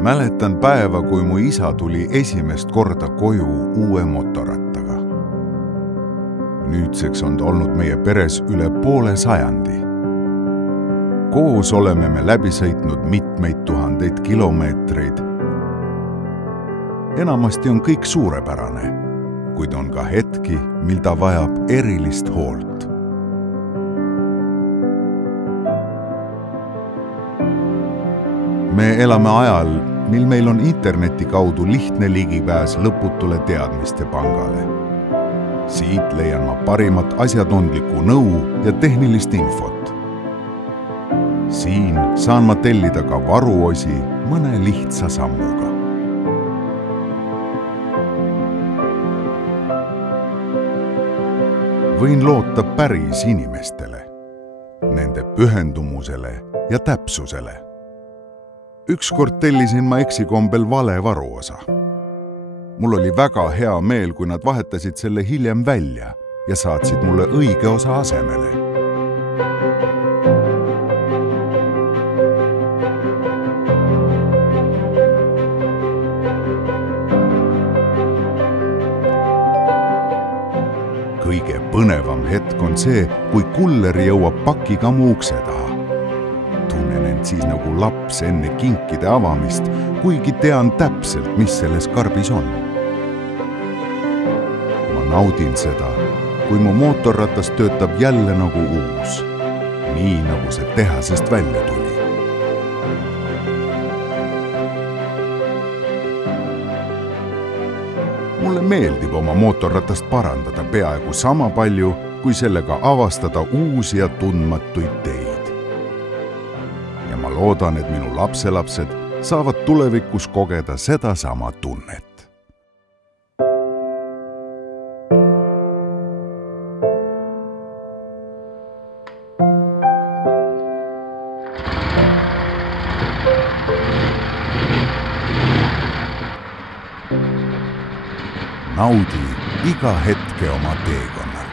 Mäletan päeva, kui mu isa tuli esimest korda koju uue motorattaga. Nüüdseks on ta olnud meie peres üle poole sajandi. Koos oleme me läbi sõitnud mitmeid tuhandeid kilomeetreid. Enamasti on kõik suurepärane, kuid on ka hetki, mil ta vajab erilist hoolt. Me elame ajal, mil meil on interneti kaudu lihtne ligipääs lõputule teadmiste pangale. Siit leian ma parimat asjatundlikku nõu ja tehnilist infot. Siin saan ma tellida ka varuosi mõne lihtsa sammuga. Võin loota päris inimestele, nende pühendumusele ja täpsusele. Ükskord tellisin ma eksikombel vale varuosa. Mul oli väga hea meel, kui nad vahetasid selle hiljem välja ja saatsid mulle õige osa asemele. Kõige põnevam hetk on see, kui kuller jõuab pakiga mu ukse taha. Tunnen end siis nagu laps enne kinkide avamist, kuigi tean täpselt, mis selles karbis on. Ma naudin seda, kui mu mootorratas töötab jälle nagu uus, nii nagu see tehasest välja tuli. Mulle meeldib oma mootorratast parandada peaaegu sama palju, kui sellega avastada uusi ja tundmatuid teid. Ja ma loodan, et minu lapselapsed saavad tulevikus kogeda sedasama tunnet. Naudi iga hetke oma teekonnal.